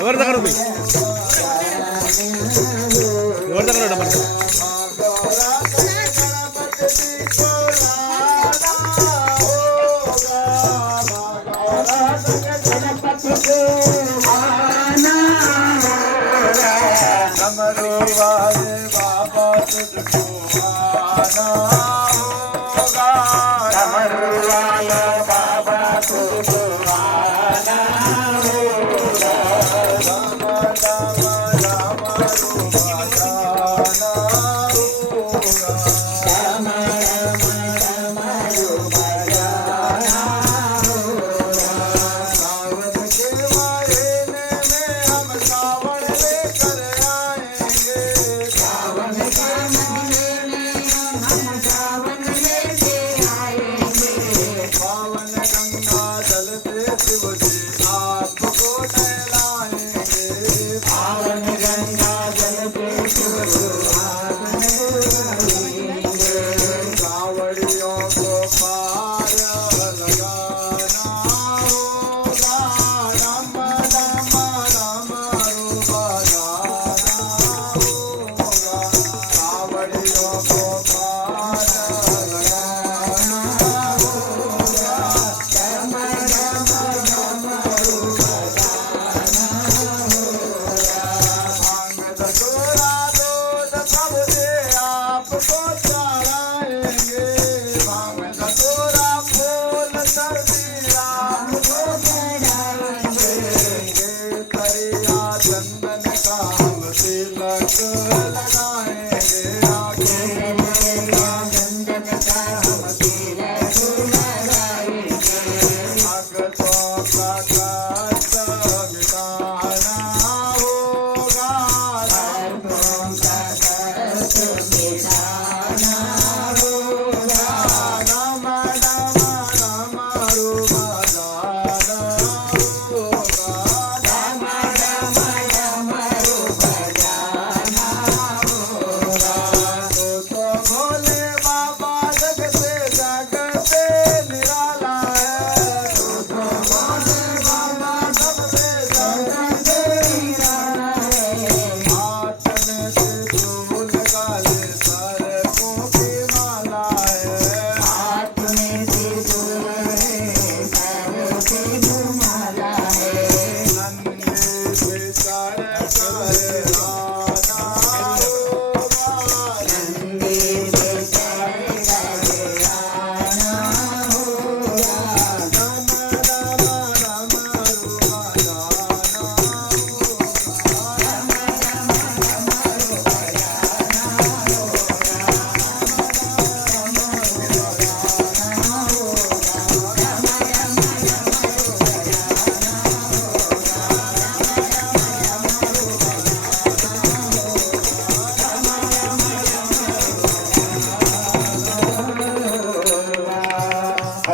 ఎవరి దగ్గర ఉంది ఎవరి దగ్గర ఉండమని डमरू वाले बाबा तुझको आना होगा डमरू वाले बाबा तुझको आना होगा राम राम राम रूपा जाना होगा राम राम राम रूपा जाना होगा सावन के महीने में हम सावन लेकर आएंगे सावन के महीने में हम सावन लेकर आएंगे पावन गंगा जल पे शिव जी आपको नहलाएंगे पावन गंगा जल पे शिव जी आपको नहलाएंगे कांवड़ियों को पार लगाना होगा राम राम राम रूपा जाना होगा कांवड़ियों को पार लगाना होगा राम राम रूपा जाना होगा भांग धतूरा दूध सब दे आपको चढ़ाएंगे भांग धतूरा फूल सर्दी आपको चढ़ाएंगे केसरिया चंदन का हम तिलक लगाएंगे केसरिया चंदन का हम तिलक लगाएंगे भक्तों का कष्ट